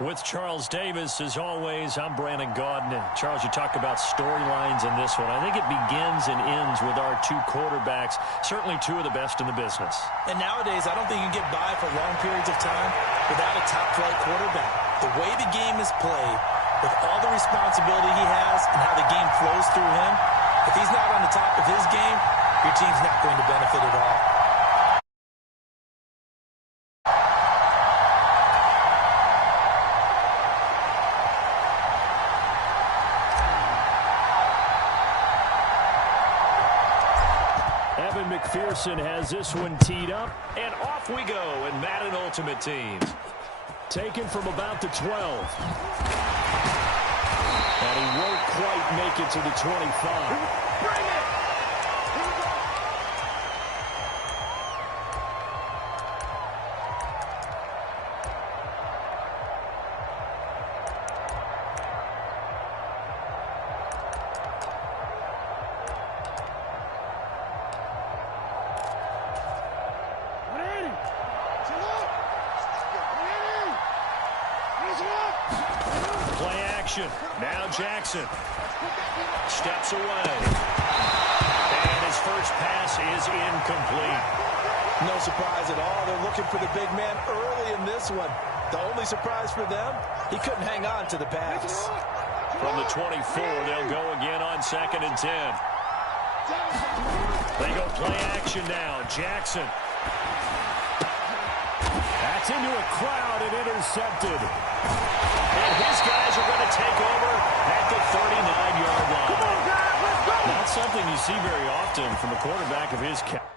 With Charles Davis, as always, I'm Brandon Gaudin. Charles, you talk about storylines in this one. I think it begins and ends with our two quarterbacks, certainly two of the best in the business. And nowadays, I don't think you can get by for long periods of time without a top-flight quarterback. The way the game is played, with all the responsibility he has and how the game flows through him, if he's not on the top of his game, your team's not going to benefit at all. Evan McPherson has this one teed up, and off we go in Madden Ultimate Team. Taken from about the 12. And he won't quite make it to the 25. Bring it! Play action. Now Jackson steps away. And his first pass is incomplete. No surprise at all. They're looking for the big man early in this one. The only surprise for them, he couldn't hang on to the pass. From the 24, they'll go again on 2nd and 10. They go play action now. Jackson. That's into a crowd and intercepted. And his guys are going to take over at the 39-yard line. Come on, guys, let's go. Not something you see very often from a quarterback of his caliber.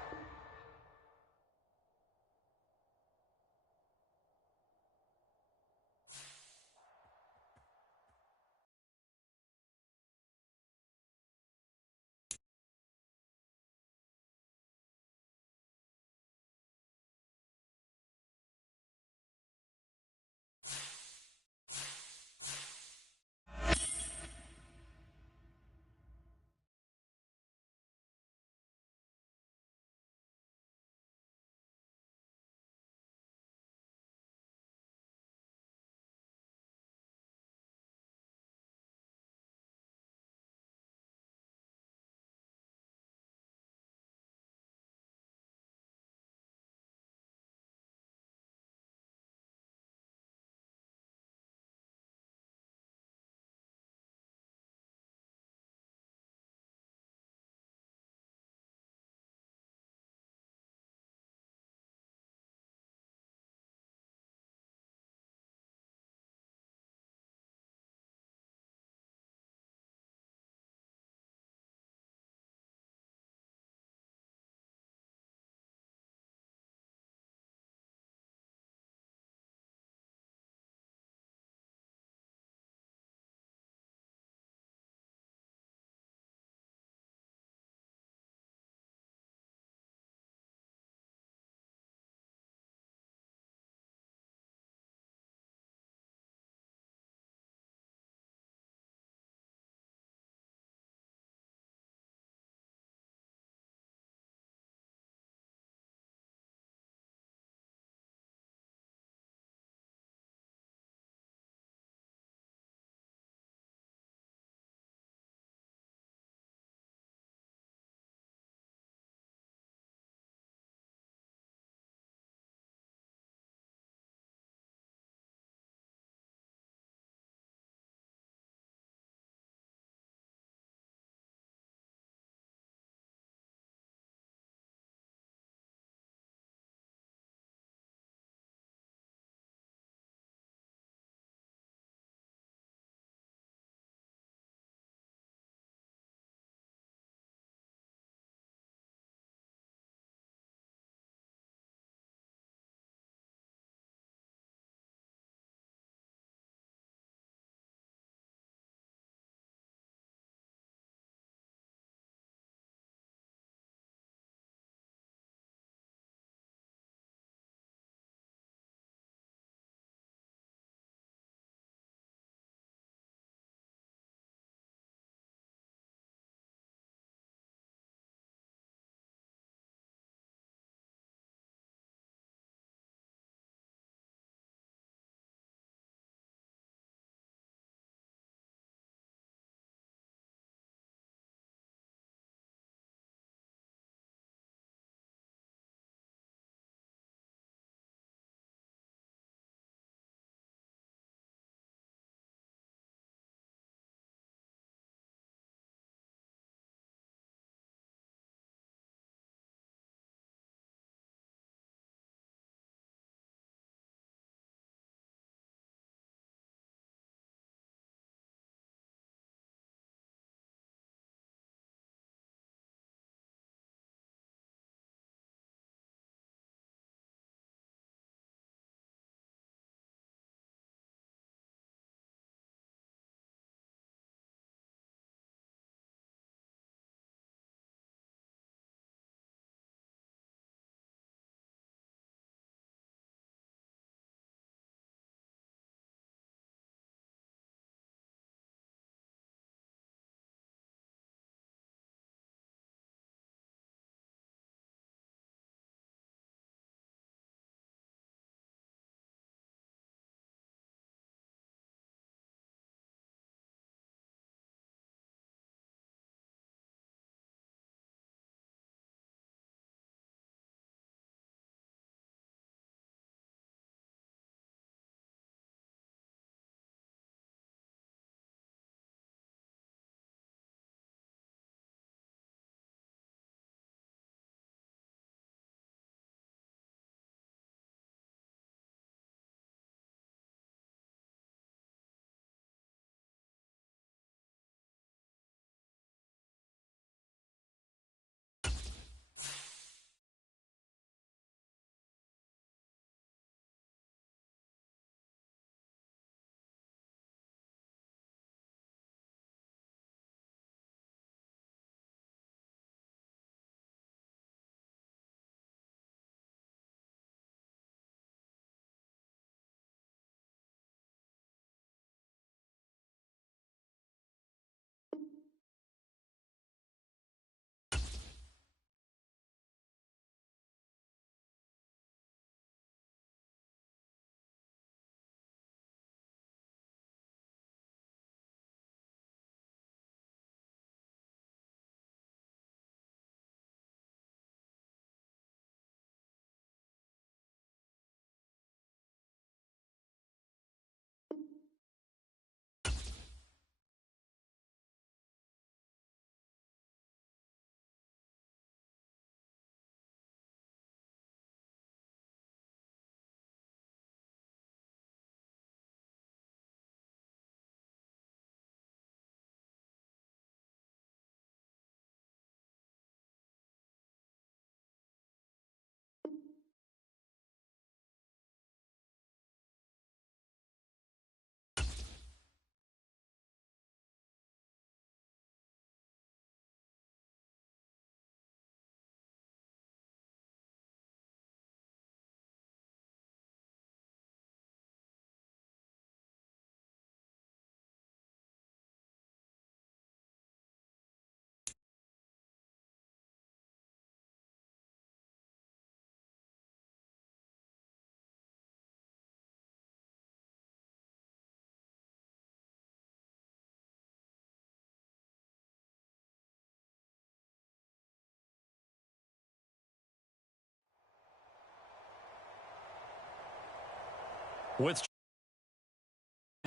With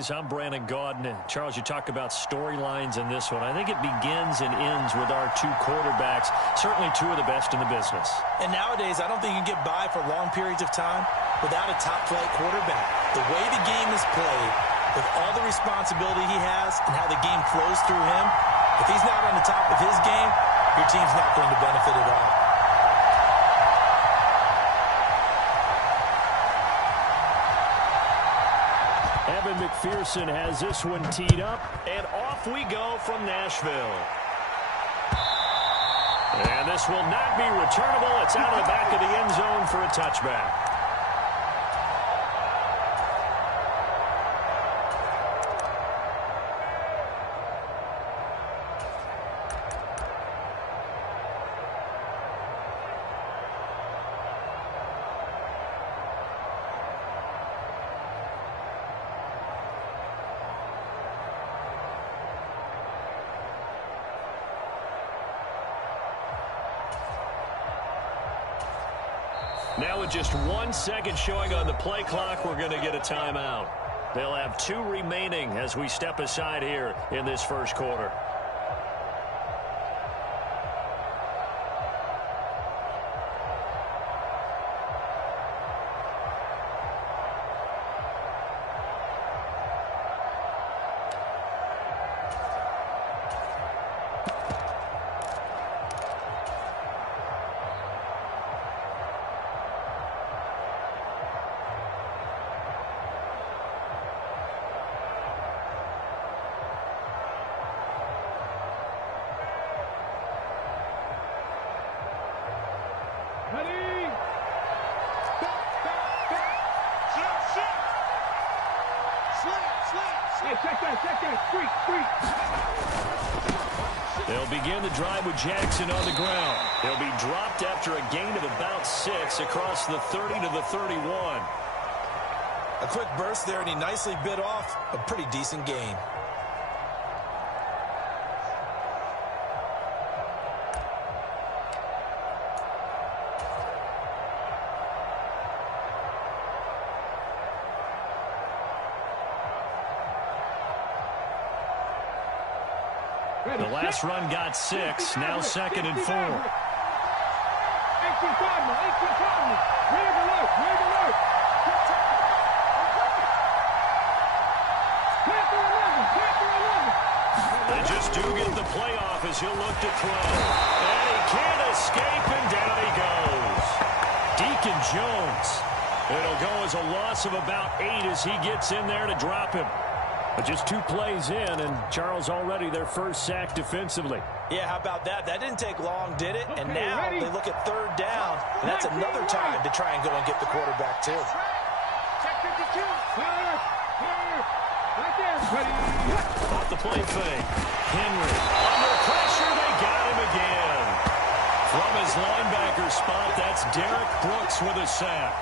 I'm Brandon Gaudin. Charles, you talk about storylines in this one. I think it begins and ends with our two quarterbacks, certainly two of the best in the business. And nowadays, I don't think you can get by for long periods of time without a top-flight quarterback. The way the game is played, with all the responsibility he has and how the game flows through him, if he's not on the top of his game, your team's not going to benefit at all. Evan McPherson has this one teed up, and off we go from Nashville. And this will not be returnable. It's out of the back of the end zone for a touchback. Now with just 1 second showing on the play clock, we're going to get a timeout. They'll have 2 remaining as we step aside here in this first quarter. They'll begin the drive with Jackson on the ground. He'll be dropped after a gain of about 6 across the 30 to the 31. A quick burst there, and he nicely bit off a pretty decent gain. The last run got 6, now 2nd and 4. They just do get the playoff as he'll look to throw. And he can't escape, and down he goes. Deacon Jones. It'll go as a loss of about 8 as he gets in there to drop him. But just 2 plays in, and Charles already their first sack defensively. Yeah, how about that? That didn't take long, did it? And now they look at 3rd down, and that's another time to try and go and get the quarterback, too. Off the play fake. Henry. Under pressure, they got him again. From his linebacker spot, that's Derek Brooks with a sack.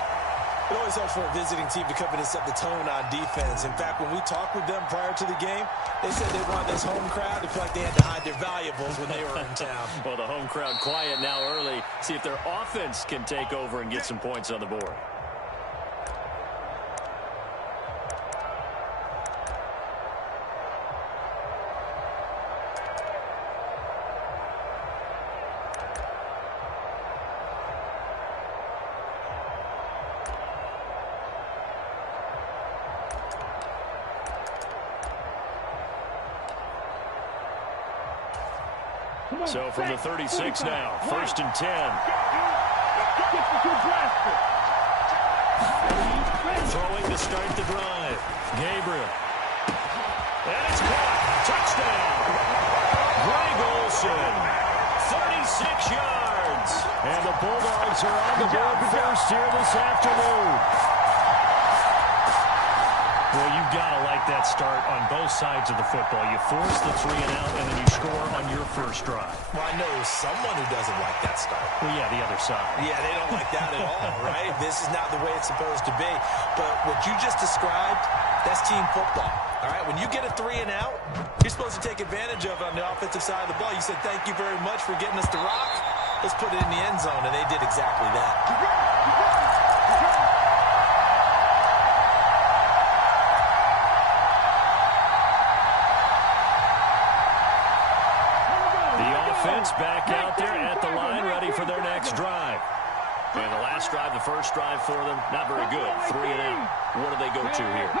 It always helps for a visiting team to come in and set the tone on defense. In fact, when we talked with them prior to the game, they said they wanted this home crowd to feel like they had to hide their valuables when they were in town. Well, the home crowd quiet now early. See if their offense can take over and get some points on the board. So from the 36 now, 1st and 10. Throwing to start the drive. Gabriel. And it's caught. Touchdown. Greg Olsen. 36 yards. And the Bulldogs are on the board first here this afternoon. Well, you've got to like that start on both sides of the football. You force the 3 and out, and then you score on your first drive. Well, I know someone who doesn't like that start. Well, yeah, the other side. Yeah, they don't like that at all, right? This is not the way it's supposed to be. But what you just described, that's team football. All right, when you get a 3 and out, you're supposed to take advantage of it on the offensive side of the ball. You said, thank you very much for getting us to rock. Let's put it in the end zone, and they did exactly that. offense back out there at the line, ready for their next drive. And the last drive, the first drive for them, not very good. 3 and out. What do they go to here?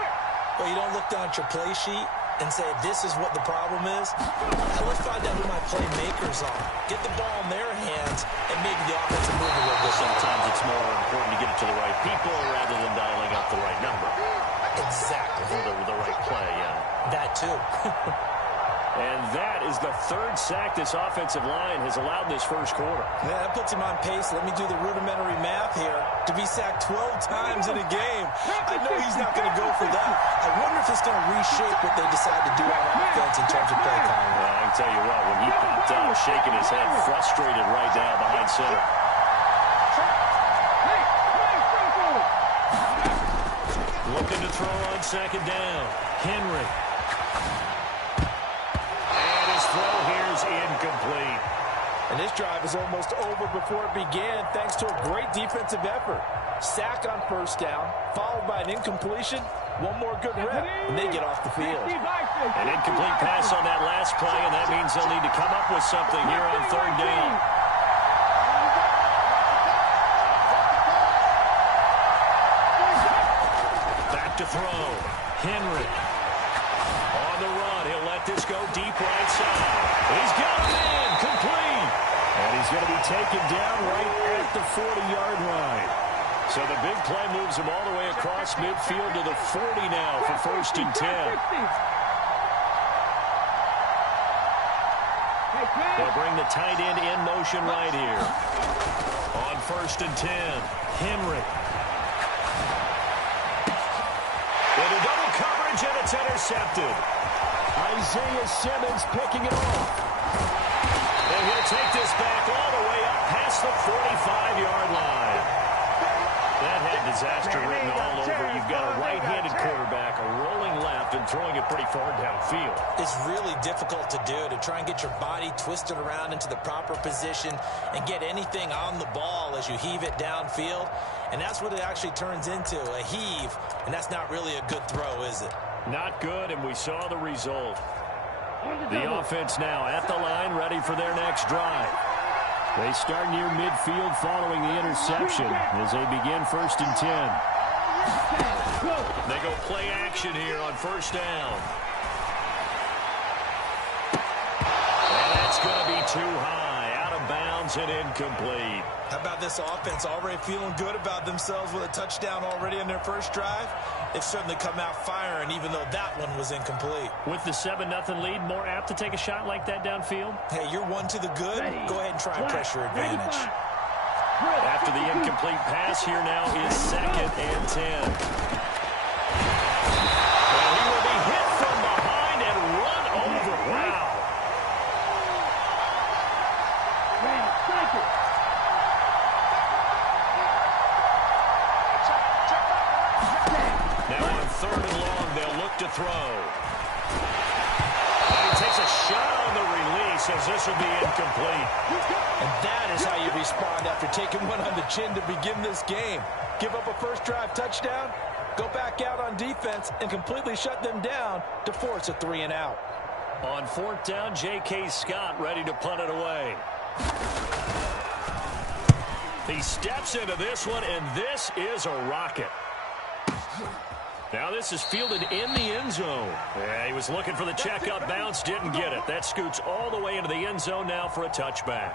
Well, you don't look down at your play sheet and say, this is what the problem is. Now, let's find out who my playmakers are. Get the ball in their hands, and maybe the offensive move a little bit. Sometimes it's more important to get it to the right people rather than dialing up the right number. Exactly. For the right play, yeah. That, too. And that is the 3rd sack this offensive line has allowed this first quarter. Yeah, that puts him on pace. Let me do the rudimentary math here. To be sacked 12 times in a game, I know he's not going to go for that. I wonder if it's going to reshape what they decide to do on offense in terms of play calling. Well, I can tell you what, when he popped out, shaking his head, frustrated right now behind center. Looking to throw on 2nd down. Henry. Throw here's incomplete. And this drive is almost over before it began thanks to a great defensive effort. Sack on 1st down, followed by an incompletion. One more good rep, and they get off the field. An incomplete pass on that last play, and that means they'll need to come up with something here on 3rd down. Back to throw. Henry. On the run, he'll let this go deep right side. He's got him in, complete. And he's going to be taken down right at the 40-yard line. So the big play moves him all the way across midfield to the 40 now for 1st and 10. They'll bring the tight end in motion right here. On 1st and 10, Henry. Into double coverage, and it's intercepted. Isaiah Simmons picking it off. And he'll take this back all the way up past the 45-yard line. That had disaster written all over. You've got a right-handed quarterback, a rolling left, and throwing it pretty far downfield. It's really difficult to do, to try and get your body twisted around into the proper position and get anything on the ball as you heave it downfield. And that's what it actually turns into, a heave. And that's not really a good throw, is it? Not good, and we saw the result. The offense now at the line, ready for their next drive. They start near midfield following the interception as they begin 1st and 10. They go play action here on 1st down. And that's going to be too high, out of bounds and incomplete. How about this offense already feeling good about themselves with a touchdown already in their first drive? They've certainly come out firing, even though that one was incomplete. With the 7-0 lead, more apt to take a shot like that downfield? Hey, you're one to the good. Go ahead and try and press your advantage. After the incomplete pass, here now is 2nd and 10. Well, he will be hit from behind and run over. Wow. Now on 3rd and long, they'll look to throw. And he takes a shot on the release as this will be incomplete. And that is how you respond after taking one on the chin to begin this game. Give up a first drive touchdown, go back out on defense, and completely shut them down to force a 3 and out. On 4th down, J.K. Scott ready to punt it away. He steps into this one, and this is a rocket. Now this is fielded in the end zone. Yeah, he was looking for the checkup bounce, didn't get it. That scoots all the way into the end zone now for a touchback.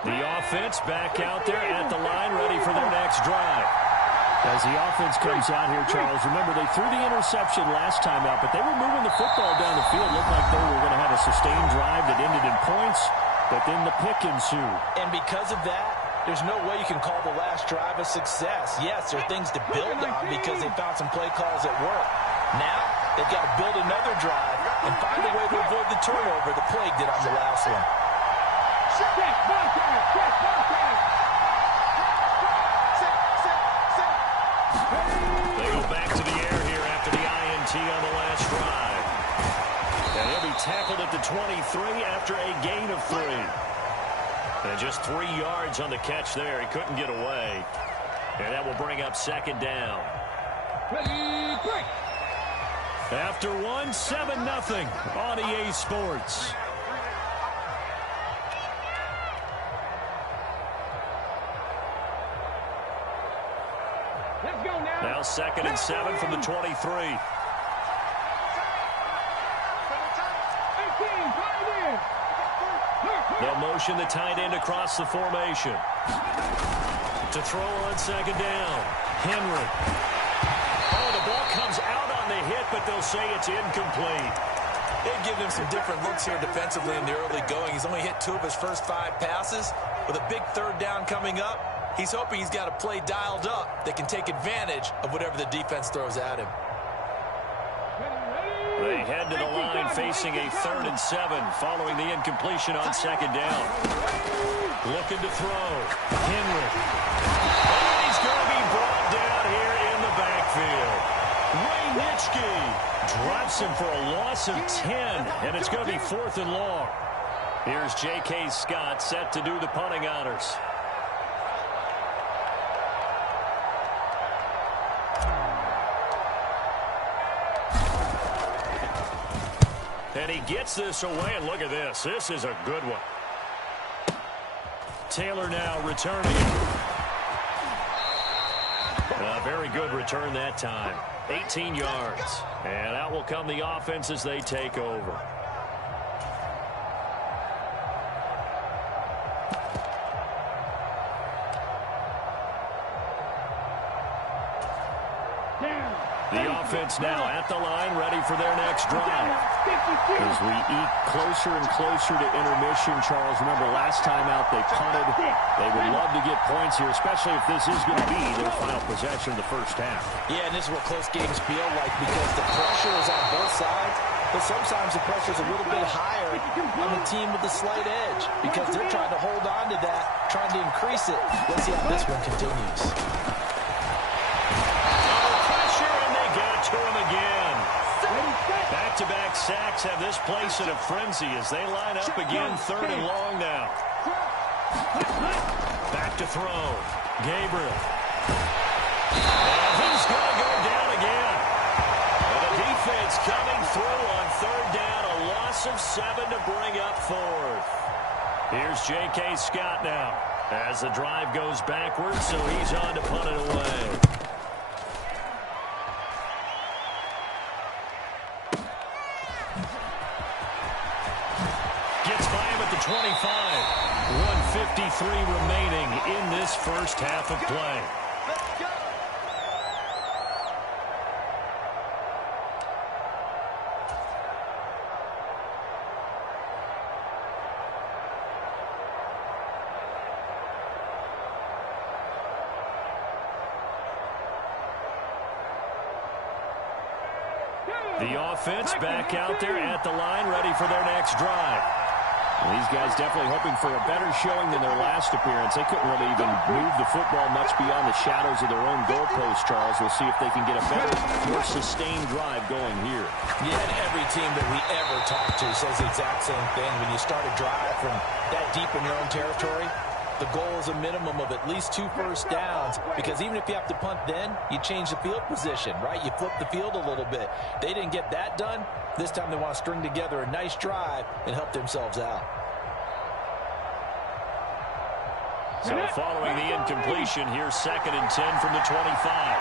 The offense back out there at the line, ready for their next drive. As the offense comes out here, Charles, remember they threw the interception last time out, but they were moving the football down the field. Looked like they were going to have a sustained drive that ended in points, but then the pick ensued. And because of that, there's no way you can call the last drive a success. Yes, there are things to build on because they found some play calls that work. Now, they've got to build another drive and find a way to avoid the turnover the Plague did on the last one. They go back to the air PAT on the last drive. And he'll be tackled at the 23 after a gain of 3. And just 3 yards on the catch there. He couldn't get away. And that will bring up second down. Ready, break. After 1, 7-0 on EA Sports. Let's go now. Now 2nd and 7 from the 23. 18, tight end. They'll motion the tight end across the formation. To throw on 2nd down. Henry. Oh, the ball comes out on the hit, but they'll say it's incomplete. They've given him some different looks here defensively in the early going. He's only hit 2 of his first 5 passes. With a big 3rd down coming up, he's hoping he's got a play dialed up that can take advantage of whatever the defense throws at him. They head to the line facing a 3rd and 7 following the incompletion on 2nd down. Looking to throw. Henry. And he's going to be brought down here in the backfield. Ray Nitschke drops him for a loss of 10, and it's going to be 4th and long. Here's J.K. Scott set to do the punting honors. And he gets this away, and look at this. This is a good one. Taylor now returning. A very good return that time. 18 yards. And out will come the offense as they take over. The offense now at the line, ready for their next drive. As we eke closer and closer to intermission, Charles, remember last time out they punted. They would love to get points here, especially if this is going to be their final possession of the first half. Yeah, and this is what close games feel like because the pressure is on both sides, but sometimes the pressure is a little bit higher on the team with the slight edge because they're trying to hold on to that, trying to increase it. Let's see how this one continues. To him again. Back-to-back sacks have this place in a frenzy as they line up again 3rd and long now. Back to throw. Gabriel. And he's going to go down again. And the defense coming through on 3rd down. A loss of 7 to bring up 4th. Here's J.K. Scott now as the drive goes backwards, so he's on to punt it away. Gets by him at the 25. 1:53 remaining in this first half of play. The offense back out there at the line, ready for their next drive. Well, these guys definitely hoping for a better showing than their last appearance. They couldn't really even move the football much beyond the shadows of their own goalpost, Charles. We'll see if they can get a better, more sustained drive going here. Yeah, and every team that we ever talk to says the exact same thing. When you start a drive from that deep in your own territory, the goal is a minimum of at least 2 first downs because even if you have to punt then, you change the field position, right? You flip the field a little bit. They didn't get that done. This time they want to string together a nice drive and help themselves out. So following the incompletion, here's 2nd and 10 from the 25.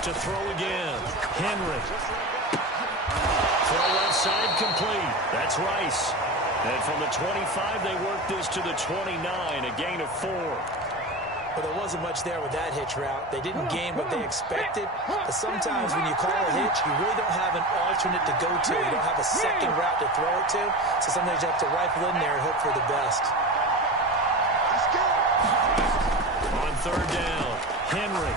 To throw again. Henry. Throw left side complete. That's Rice. And from the 25, they work this to the 29, a gain of 4. But there wasn't much there with that hitch route. They didn't gain what they expected. But sometimes when you call a hitch, you really don't have an alternate to go to. You don't have a second route to throw it to. So sometimes you have to rifle in there and hope for the best. On 3rd down, Henry.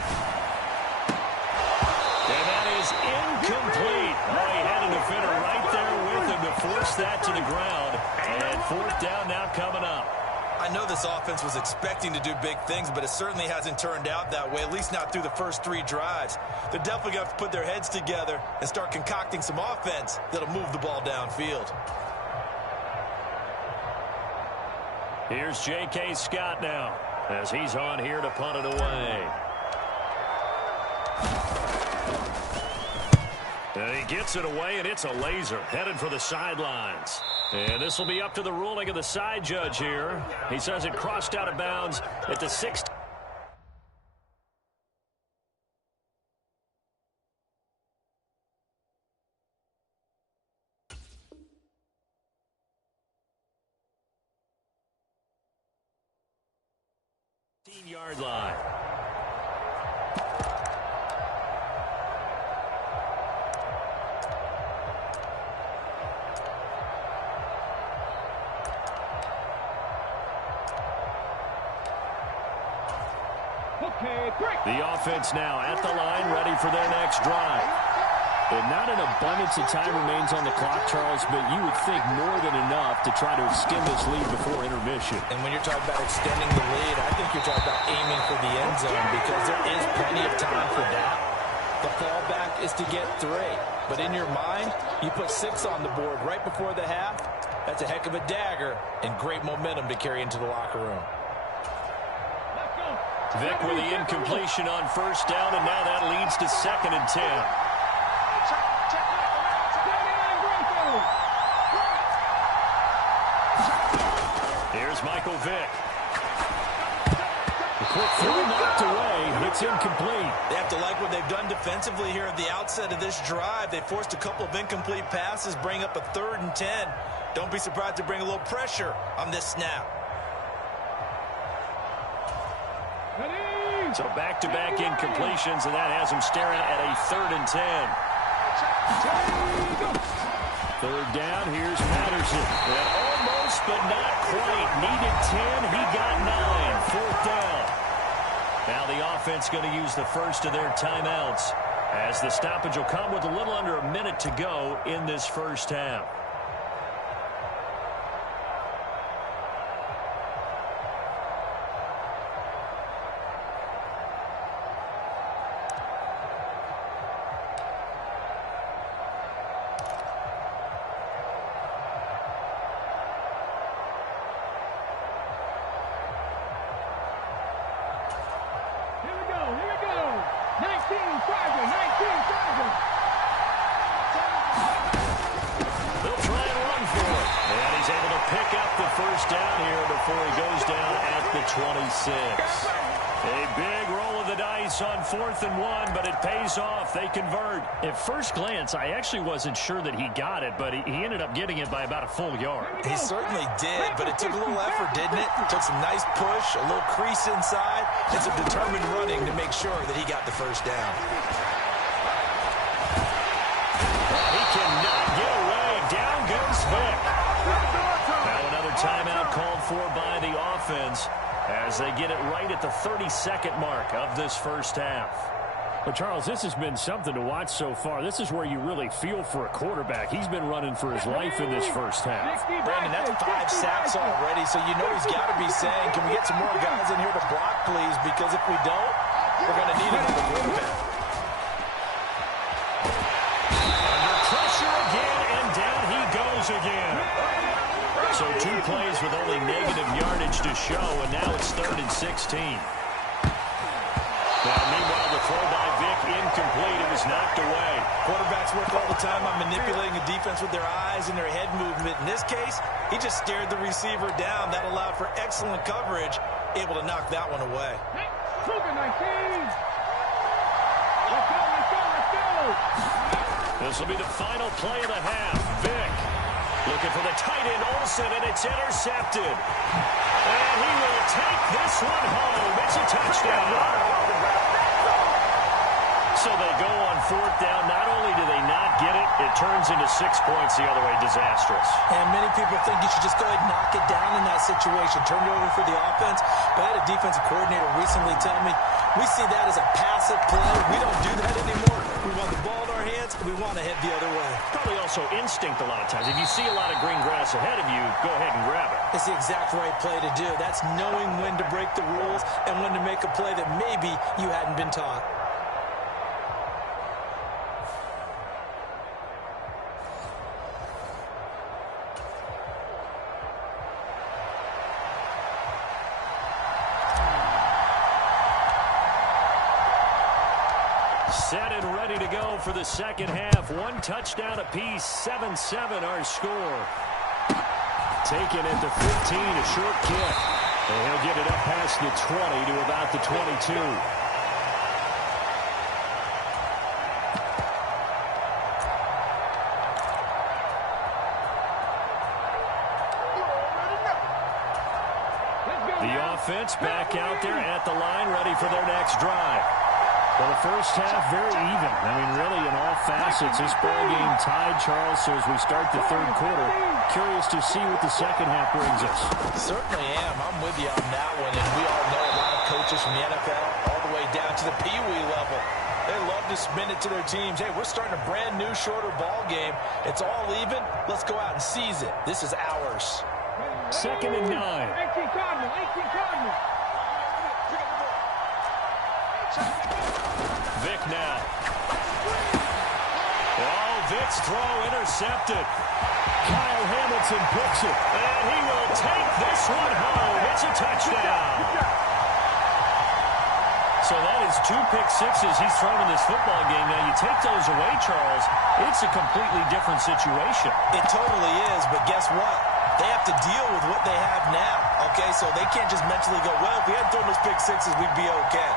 And that is is incomplete. Oh, he had a defender right there with him to force that to the ground. And fourth down now coming up. I know this offense was expecting to do big things, but it certainly hasn't turned out that way, at least not through the first 3 drives. They're definitely going to have to put their heads together and start concocting some offense that'll move the ball downfield. Here's J.K. Scott now as he's on here to punt it away. And he gets it away, and it's a laser headed for the sidelines. And this will be up to the ruling of the side judge here. He says it crossed out of bounds at the 6th. Yard line. The offense now at the line, ready for their next drive. And not an abundance of time remains on the clock, Charles, but you would think more than enough to try to extend this lead before intermission. And when you're talking about extending the lead, I think you're talking about aiming for the end zone because there is plenty of time for that. The fallback is to get 3. But in your mind, you put 6 on the board right before the half. That's a heck of a dagger and great momentum to carry into the locker room. Vick with the incompletion on first down, and now that leads to 2nd and 10. Here's Michael Vick. The quick throw knocked away. It's incomplete. They have to like what they've done defensively here at the outset of this drive. They forced a couple of incomplete passes, bring up a 3rd and 10. Don't be surprised to bring a little pressure on this snap. So back-to-back incompletions, and that has him staring at a 3rd and 10. 3rd down, here's Patterson. And almost, but not quite. Needed 10, he got 9. 4th down. Now the offense going to use the first of their timeouts, as the stoppage will come with a little under a minute to go in this first half. First down here before he goes down at the 26. A big roll of the dice on 4th and 1, but it pays off. They convert. At first glance, I actually wasn't sure that he got it, but he ended up getting it by about a full yard. He certainly did, but it took a little effort, didn't it? It took some nice push, a little crease inside, and some determined running to make sure that he got the first down. He cannot get away. Down goes Vick. Now another timeout called for by the offense as they get it right at the 32nd mark of this first half. But, Charles, this has been something to watch so far. This is where you really feel for a quarterback. He's been running for his life in this first half. Brandon, that's 5 sacks already, so you know he's got to be saying, can we get some more guys in here to block, please? Because if we don't, we're going to need another quarterback. Under pressure again, and down he goes again. So 2 plays with only negative yardage to show, and now it's 3rd and 16. Now, meanwhile, the throw by Vick incomplete. It was knocked away. Quarterbacks work all the time on manipulating a defense with their eyes and their head movement. In this case, he just stared the receiver down. That allowed for excellent coverage, able to knock that one away. This will be the final play of the half. Vick looking for the tight end, Olsen, and it's intercepted. And he will take this one home. It's a touchdown. So they go on 4th down. Not only do they not get it, it turns into 6 points the other way. Disastrous. And many people think you should just go ahead and knock it down in that situation. Turn it over for the offense. But I had a defensive coordinator recently tell me, we see that as a passive play. We don't do that anymore. We want the ball in our defense, we want to head the other way. Probably also instinct a lot of times. If you see a lot of green grass ahead of you, go ahead and grab it. It's the exact right play to do. That's knowing when to break the rules and when to make a play that maybe you hadn't been taught. Set and ready to go for the second half. One touchdown apiece, 7-7 our score. Taken at the 15, a short kick. And he'll get it up past the 20 to about the 22. The offense back out there at the line, ready for their next drive. Well, the first half, very even. I mean, really, in all facets, this ball game tied, Charles. So as we start the third quarter, curious to see what the second half brings us. Certainly am. I'm with you on that one. And we all know a lot of coaches from the NFL all the way down to the Pee-wee level. They love to spin it to their teams. Hey, we're starting a brand new, shorter ball game. It's all even. Let's go out and seize it. This is ours. 2nd and 9. 18 Cardinal, 18 Cardinal. Vick now. Oh, Vick's throw intercepted. Kyle Hamilton picks it, and he will take this one home. It's a touchdown. So that is 2 pick sixes he's thrown in this football game. Now, you take those away, Charles, it's a completely different situation. It totally is, but guess what? They have to deal with what they have now, okay? So they can't just mentally go, well, if we hadn't thrown those pick sixes, we'd be okay.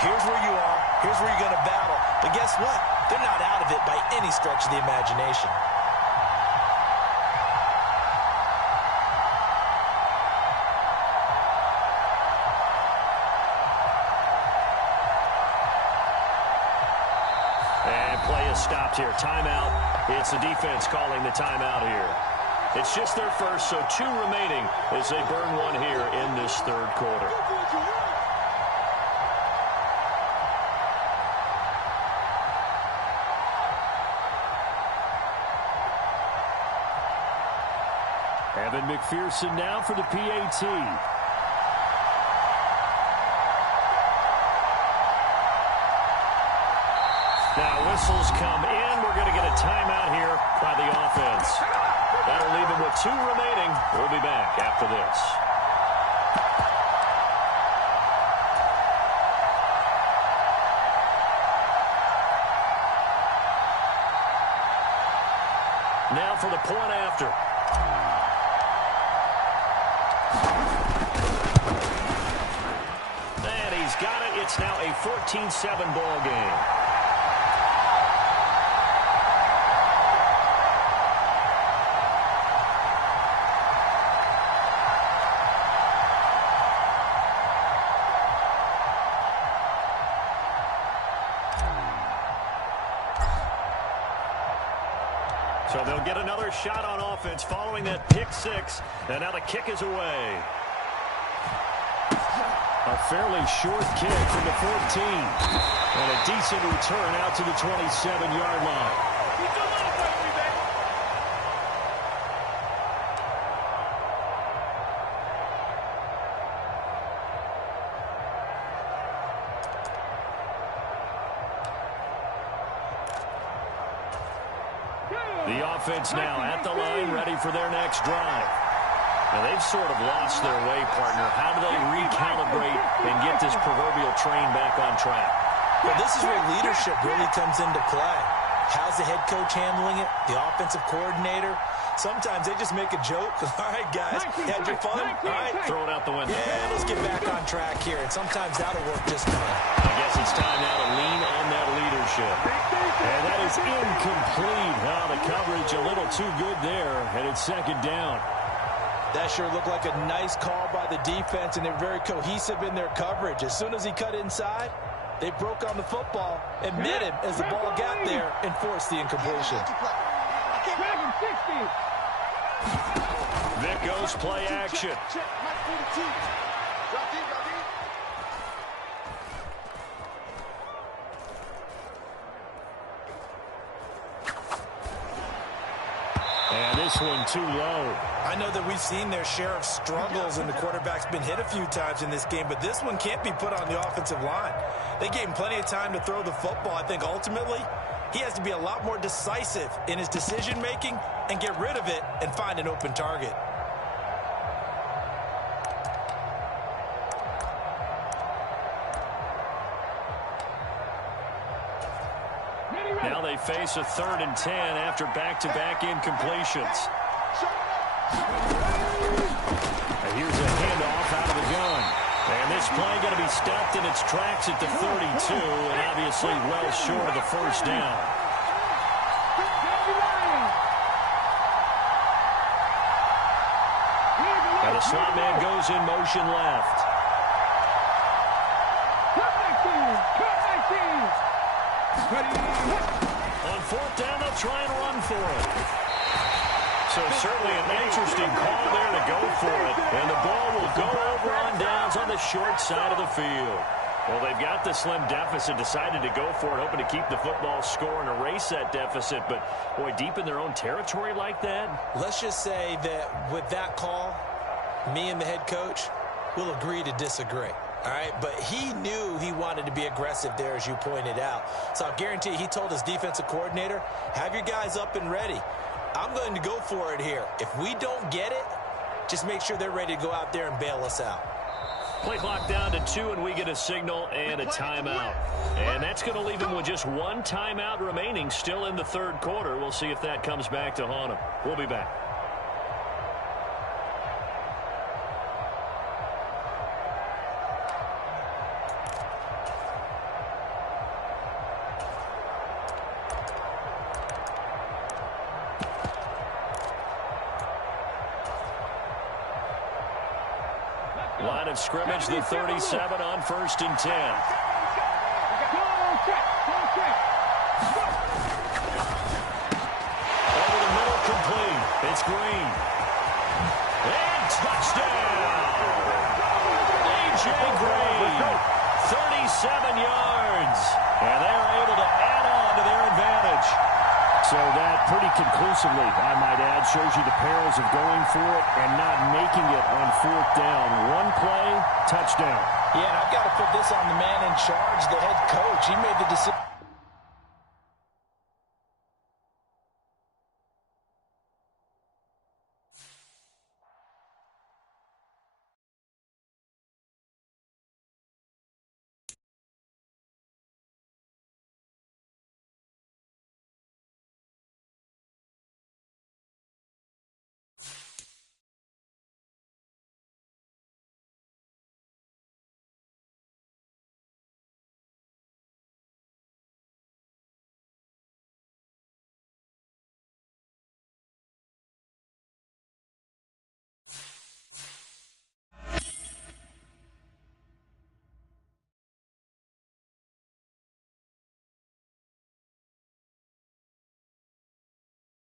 Here's where you are. Here's where you're going to battle. But guess what? They're not out of it by any stretch of the imagination. And play is stopped here. Timeout. It's the defense calling the timeout here. It's just their first, so 2 remaining as they burn one here in this third quarter. Evan McPherson now for the PAT. Now whistles come in. We're going to get a timeout here by the offense. That'll leave him with 2 remaining. We'll be back after this. Now for the point after. And he's got it. It's now a 14-7 ball game. So they'll get another shot on offense following that pick 6. And now the kick is away. A fairly short kick from the 14. And a decent return out to the 27-yard line. The offense now at the line, ready for their next drive. Now, they've sort of lost their way, partner. How do they recalibrate and get this proverbial train back on track? Well, this is where leadership really comes into play. How's the head coach handling it? The offensive coordinator? Sometimes they just make a joke. All right, guys, had your fun? All right, throw it out the window. Yeah, let's get back on track here. And sometimes that'll work just fine. I guess it's time now to lean on that leadership. And that is incomplete. Now the coverage a little too good there, and it's 2nd down. That sure looked like a nice call by the defense, and they're very cohesive in their coverage. As soon as he cut inside, they broke on the football and met him as the ball got there and forced the incompletion. Vick goes play action. this one too low. I know that we've seen their share of struggles and the quarterback's been hit a few times in this game, but this one can't be put on the offensive line. They gave him plenty of time to throw the football. I think ultimately he has to be a lot more decisive in his decision-making and get rid of it and find an open target. Now they face a 3rd and 10 after back-to-back incompletions. And here's a handoff out of the gun. And this play going to be stopped in its tracks at the 32, and obviously well short of the first down. And the slot man goes in motion left. On 4th down, they'll try and run for it. So certainly an interesting call there to go for it. And the ball will go over on downs on the short side of the field. Well, they've got the slim deficit, decided to go for it, hoping to keep the football score and erase that deficit. But, boy, deep in their own territory like that? Let's just say that with that call, me and the head coach will agree to disagree. All right, but he knew he wanted to be aggressive there, as you pointed out. So I'll guarantee he told his defensive coordinator, have your guys up and ready. I'm going to go for it here. If we don't get it, just make sure they're ready to go out there and bail us out. Play clock down to 2, and we get a signal and a timeout. And that's going to leave him with just one timeout remaining still in the 3rd quarter. We'll see if that comes back to haunt him. We'll be back. Line of scrimmage, the 37 on 1st and 10. Over the middle, complete. It's Green. And touchdown! A.J. Green, 37 yards. And they're able to add on to their advantage. So that pretty conclusively, I might add, shows you the perils of going for it and not making it on 4th down. One play, touchdown. Yeah, and I've got to put this on the man in charge, the head coach. He made the decision.